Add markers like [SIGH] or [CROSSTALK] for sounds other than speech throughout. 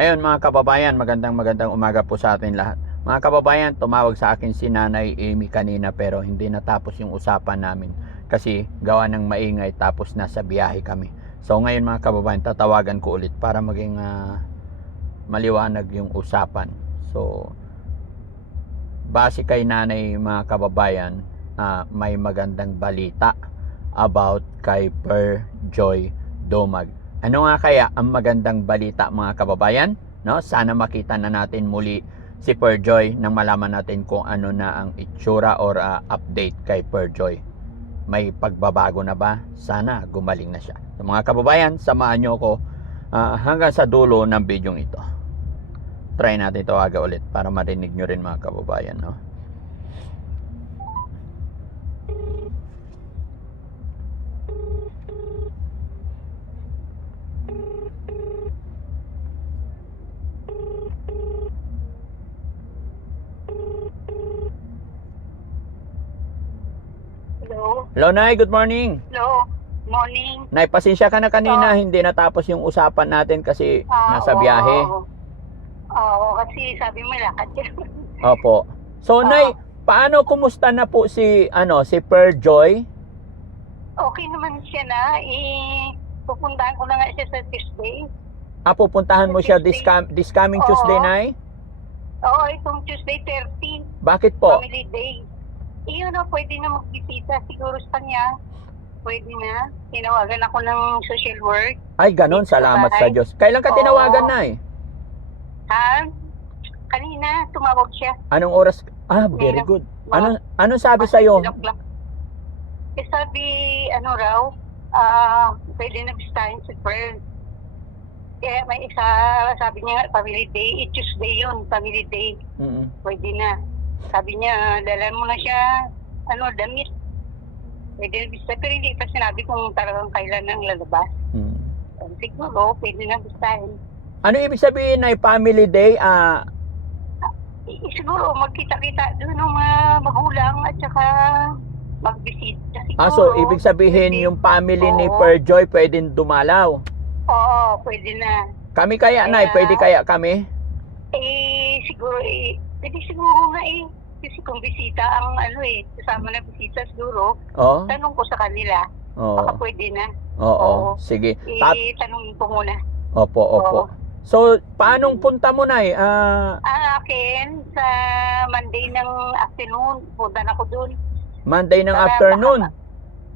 Ayun mga kababayan, magandang magandang umaga po sa atin lahat. Mga kababayan, tumawag sa akin si Nanay Amy kanina pero hindi natapos yung usapan namin kasi gawa ng maingay tapos nasa biyahe kami. So ngayon mga kababayan, tatawagan ko ulit para maging ah, maliwanag yung usapan. So base kay Nanay mga kababayan, ah, may magandang balita about kay Per Joy Domag. Ano nga kaya ang magandang balita mga kababayan? No? Sana makita na natin muli si Perjoy nang malaman natin kung ano na ang itsura or ah, update kay Perjoy. May pagbabago na ba? Sana gumaling na siya. So, mga kababayan, samahan nyo ako ah, hanggang sa dulo ng video ito. Try natin ito aga ulit para marinig nyo rin mga kababayan. No? Hello? Hello Nay, good morning. Hello? Morning? Nay, pasensya ka na kanina, Oh. hindi natapos yung usapan natin kasi Ah, nasa oo. biyahe. Oo, kasi sabi mo lakad ka. [LAUGHS] Opo. So, Oo. Nay, paano kumusta na po si ano si Perjoy? okay naman siya na. Eh, pupuntahan ko na nga siya sa Tuesday. Ah, pupuntahan mo siya this, com- this coming Oo. Tuesday, Nay? Oo, itong Tuesday 13, Bakit po? family day. Iyon na, pwede na magbisita siguro sa kanya. Pwede na. Tinawagan ako ng social work. Ay, ganun. Dito sa Salamat sa bahay. Diyos. Kailan ka Oo. tinawagan, Nay? Ha? Kanina, tumawag siya. Anong oras? Ah, very good. Ano ano sabi sa o'clock. Eh, sabi, ano raw, ah, pwede na bistahin si Pearl. Kaya may isa, sabi niya, family day, eh, Tuesday yun, family day, Mm. pwede na. Sabi niya, dala mo na siya, ano, damit. Pwede bistahin, pero hindi pa sinabi kung talagang kailan ang lalabas. Mm. Um, siguro, pwede na bistahin. Ano ibig sabihin na family day? Ah, Eh, siguro, magkita-kita doon ng mga magulang at saka magbisita. Siguro, ah, so ibig sabihin Pwede. yung family ni Oo. Perjoy pwedeng dumalaw. Oo, pwede na. Kami kaya, Nay? Kaya- Pwede kaya kami? Eh, siguro eh, pwede siguro nga eh. Kasi kung bisita ang ano eh, kasama na bisita siguro, Oo. tanong ko sa kanila, Oo. baka pwede na. Oo. Oo. Sige. Eh, Tat- tanongin ko muna. Opo, opo. Oo. So, paanong punta mo, Nay? Ah, Ang akin, sa Monday ng afternoon, punta na ako doon. Monday ng Para afternoon.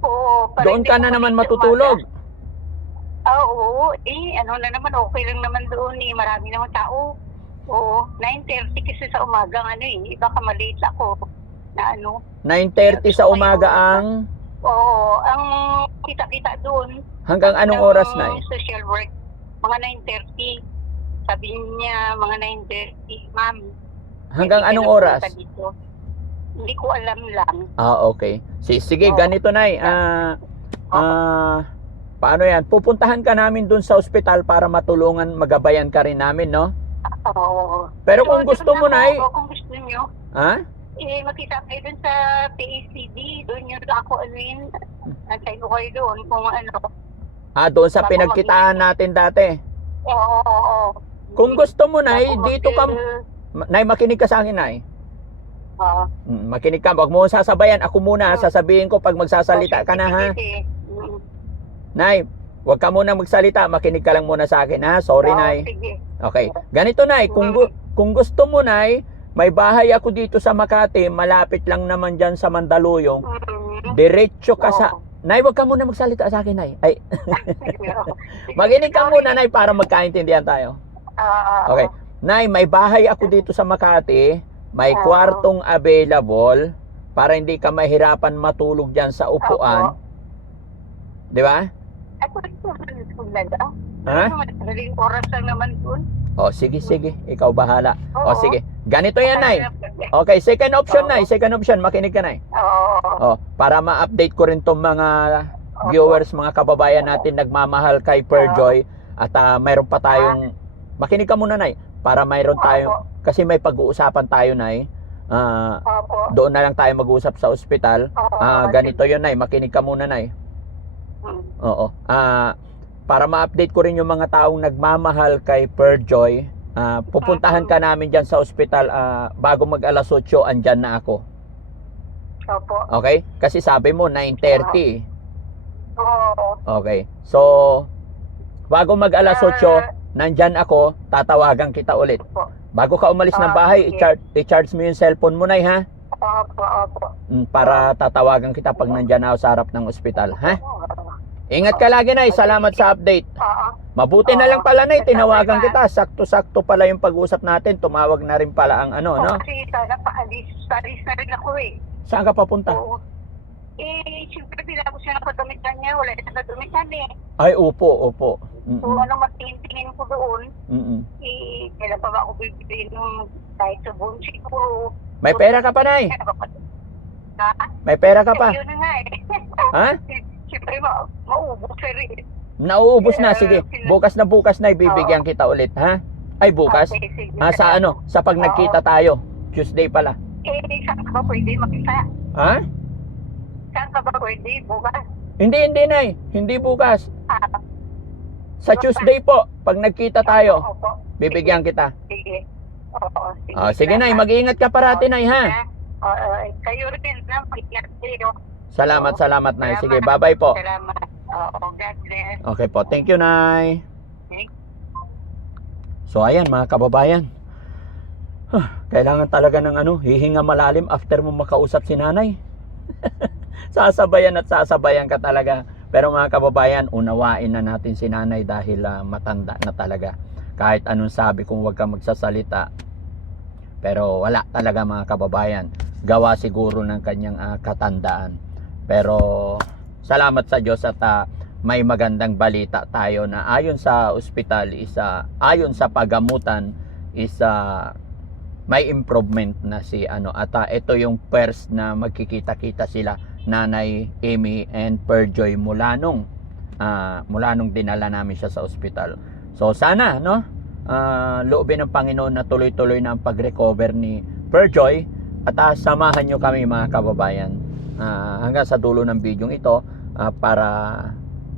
Oo. para Doon hindi ka ko na naman sa matutulog. umaga. Ah, oo. Eh, ano na naman, okay lang naman doon eh. Marami naman tao. Oo. 9.30 kasi sa umaga, ano eh. Baka malate ako na ano. 9.30 sa umaga ang Oo, ang kita-kita doon. hanggang anong ng oras, Nay? Social work, mga 9.30. Sabi niya, mga 9.30, ma'am. Hanggang anong na oras? Dito. Hindi ko alam lang. Ah, okay. Si- Sige, Oo. ganito, Nay. Ah, ah, paano yan? Pupuntahan ka namin dun sa ospital para matulungan, magabayan ka rin namin, no? Oo. Pero kung gusto mo, Nay, Oo, kung gusto niyo, ha? eh, makita kayo dun sa PACD. Doon yun ako, ano yun, antay ko kayo doon kung ano. Ah, doon sa pinagkitaan natin dati. Oo, oo, oo. Kung gusto mo, Nay, dito ka, Nay, makinig ka sa akin, Nay. Oo. Mm, Makinig ka, wag mo sasabayan. Ako muna, sasabihin ko pag magsasalita ka na, ha? Mm. Nay, wag ka muna magsalita. Makinig ka lang muna sa akin, ha? Sorry, Nay. Sige. Okay. Ganito, Nay. Kung, gu- kung gusto mo, Nay, may bahay ako dito sa Makati. Malapit lang naman dyan sa Mandaluyong. Diretso ka sa... Nay, wag ka muna magsalita sa akin, Nay. Ay, [LAUGHS] Sige. maginig ka muna, Nay, para magkaintindihan tayo. Okay. Nay, may bahay ako dito sa Makati. May kwartong available para hindi ka mahirapan matulog dyan sa upuan. Di ba? Ako rin po, talaga. Ha? Ano, madaling oras lang naman doon. O, sige, sige. Ikaw bahala. O, Oo. sige. Ganito yan, Nay. Okay, second option, Oo. Nay. Second option. Makinig ka, Nay. Oo. O, para ma-update ko rin tong mga viewers, mga kababayan natin nagmamahal kay Perjoy. At ah, mayroon pa tayong... Makinig ka muna, Nay. Para mayroon tayo... Kasi may pag-uusapan tayo, Nay. Ah, Opo. doon na lang tayo mag-usap sa ospital. Oo. Ah, ganito 'yon, Nay. Makinig ka muna, Nay. Mm. Oo. Ah, para ma-update ko rin yung mga taong nagmamahal kay Perjoy Ah, pupuntahan ka namin dyan sa ospital ah, bago mag alas 8, andyan na ako. Opo. Okay? Kasi sabi mo 9.30. Oo. Okay. So, bago mag alas 8, nandyan ako, tatawagan kita ulit. Opo. Bago ka umalis ng Ah, bahay, i-charge, i-charge mo yung cellphone mo na ha? Opo, opo. Mm, Para tatawagan kita pag nandyan ako sa harap ng ospital, ha? Ingat ka lagi, Nay. Salamat sa update. Mabuti na lang pala, Nay. Tinawagan kita. Sakto-sakto pala yung pag-usap natin. Tumawag na rin pala ang ano, no? Kasi sana paalis, paalis na rin ako eh. Saan ka papunta? Oo. Eh, siyempre bila ko siya ng kadamitan niya, wala na kadamitan eh. Ay, upo, upo. So, Mm-mm. ano matingin ko doon, Mm-mm. eh, kailan pa ba ako bibili nung kahit sa buong siguro. May pera ka pa, Nay. Ha? May pera ka pa. Yun na nga eh. Ha? [LAUGHS] Siyempre, ma maubos na rin. Nauubos na. Sige. Bukas na bukas na ibibigyan kita ulit, ha? Ay, bukas? Okay, sige. Ah, sa ano? Sa pag nagkita tayo. Tuesday pala. Eh, saan ka ba pwede makita? Ha? Saan ka ba pwede bukas? Hindi, hindi, Nay. Hindi bukas. Ah, Sa Tuesday po, pag nagkita tayo, Opo. bibigyan kita. Sige. Oo, sige. Ah, sige, Nay. Mag-iingat ka parati, Nay, ha? Oo, kayo rin na, mag-ingat kayo. Salamat, salamat, Nay. Sige, bye-bye po. Salamat. Oo, God bless. Okay po. Thank you, Nay. Thank- So, ayan, mga kababayan. Huh, kailangan talaga ng ano, hihinga malalim after mo makausap si nanay. [LAUGHS] sasabayan at sasabayan ka talaga. Pero mga kababayan, unawain na natin si nanay dahil ah, matanda na talaga. Kahit anong sabi kung huwag ka magsasalita. Pero wala talaga mga kababayan. Gawa siguro ng kanyang ah, katandaan. Pero salamat sa Diyos at ah, may magandang balita tayo na ayon sa ospital isa ayon sa pagamutan isa may improvement na si ano. At ah, ito yung first na magkikita-kita sila Nanay Amy and Perjoy mula nung ah, mula nung dinala namin siya sa ospital. So sana no? Ah, loobin ng Panginoon na tuloy-tuloy na ang pag-recover ni Perjoy. At ah, samahan nyo kami mga kababayan ah, hanggang sa dulo ng video ito ah, para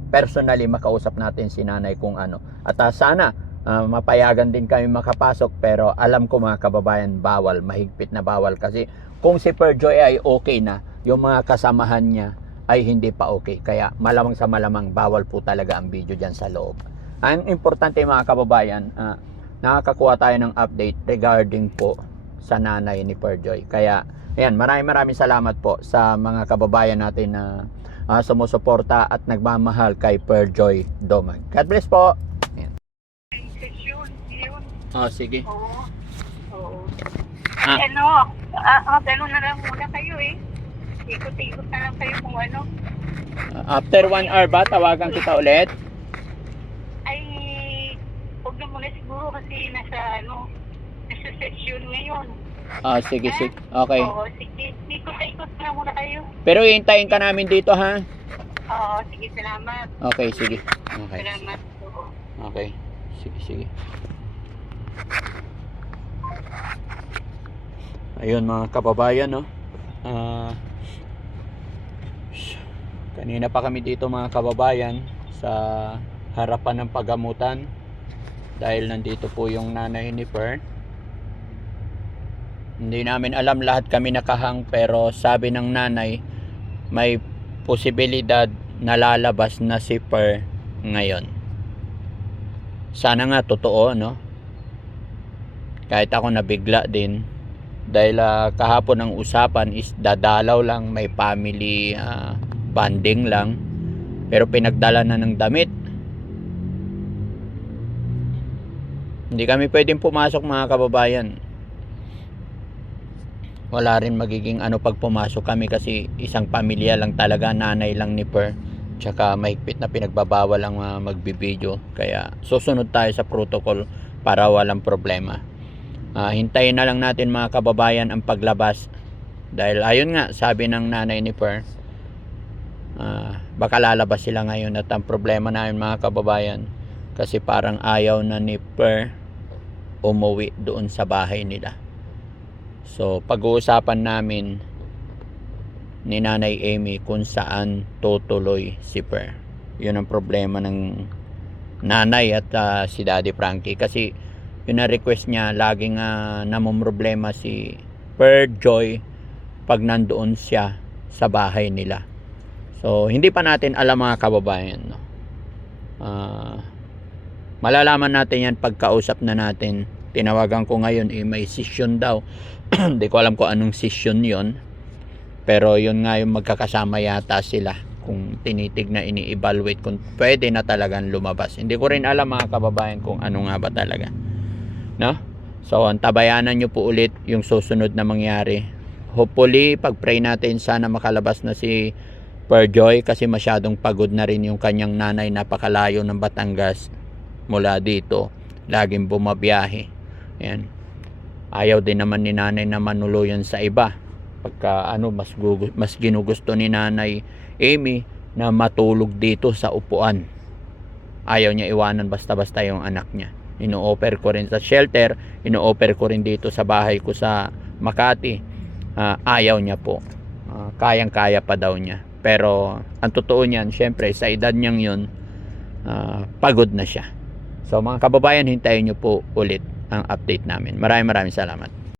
personally makausap natin si nanay kung ano. At ah, sana ah, mapayagan din kami makapasok pero alam ko mga kababayan bawal, mahigpit na bawal kasi kung si Perjoy ay okay na, yung mga kasamahan niya ay hindi pa okay. Kaya malamang sa malamang bawal po talaga ang video dyan sa loob. Ang importante mga kababayan, ah, nakakakuha tayo ng update regarding po sa nanay ni Perjoy. Kaya, ayan, maraming maraming salamat po sa mga kababayan natin na ah, sumusuporta at nagmamahal kay Perjoy Domag. God bless po. Yun. Oh, sige. Oo. Oo. Ah. Ano, ah, ah, ganun na lang muna kayo eh. Ikot-ikot na lang kayo kung ano. After one hour ba, tawagan kita ulit? Ay, huwag na muna siguro kasi nasa ano, session ngayon. Ah, sige, sige. Okay. Oo, sige. Ikot-ikot na muna kayo. Pero hintayin ka namin dito, ha? Oo, sige, salamat. Okay, sige. Okay. Salamat. Okay. Sige, sige. Ayun mga kababayan, no? Ah, sh- kanina pa kami dito mga kababayan sa harapan ng pagamutan dahil nandito po yung nanay ni Per. Hindi namin alam lahat kami nakahang pero sabi ng nanay may posibilidad na lalabas na si Per ngayon. Sana nga totoo, no? Kahit ako nabigla din. Dahil ah, kahapon ang usapan is dadalaw lang, may family ah, bonding lang. Pero pinagdala na ng damit. Hindi kami pwedeng pumasok mga kababayan. Wala rin magiging ano pag pumasok kami kasi isang pamilya lang talaga, nanay lang ni Per. Tsaka mahigpit na pinagbabawal ang uh, magbibideo. Kaya susunod tayo sa protocol para walang problema. Ah, hintayin na lang natin mga kababayan ang paglabas. Dahil ayun nga, sabi ng nanay ni Per, ah, baka lalabas sila ngayon at ang problema namin mga kababayan, kasi parang ayaw na ni Per umuwi doon sa bahay nila. So, pag-uusapan namin ni Nanay Amy kung saan tutuloy si Per. Yun ang problema ng nanay at ah, si Daddy Frankie kasi Yun na request niya, laging uh, namumroblema si Per Joy pag nandoon siya sa bahay nila. So, hindi pa natin alam mga kababayan. No? Ah, malalaman natin yan pagkausap na natin. Tinawagan ko ngayon, eh, may session daw. [CLEARS THROAT] Hindi ko alam kung anong session yon Pero yun nga yung magkakasama yata sila kung tinitig na ini-evaluate kung pwede na talagang lumabas. Hindi ko rin alam mga kababayan kung ano nga ba talaga. No? So, antabayanan nyo po ulit yung susunod na mangyari. Hopefully, pag-pray natin sana makalabas na si Perjoy kasi masyadong pagod na rin yung kanyang nanay napakalayo ng Batangas mula dito. Laging bumabiyahe. Ayan. Ayaw din naman ni nanay na manuluyan sa iba. Pagka ano, mas, gugu- mas ginugusto ni nanay Amy na matulog dito sa upuan. Ayaw niya iwanan basta-basta yung anak niya. Ino-offer ko rin sa shelter, ino-offer ko rin dito sa bahay ko sa Makati. Ah, ayaw niya po. Ah, kayang-kaya pa daw niya. Pero ang totoo niyan, syempre sa edad niyang yun, ah, pagod na siya. So mga kababayan, hintayin niyo po ulit ang update namin. Maraming maraming salamat.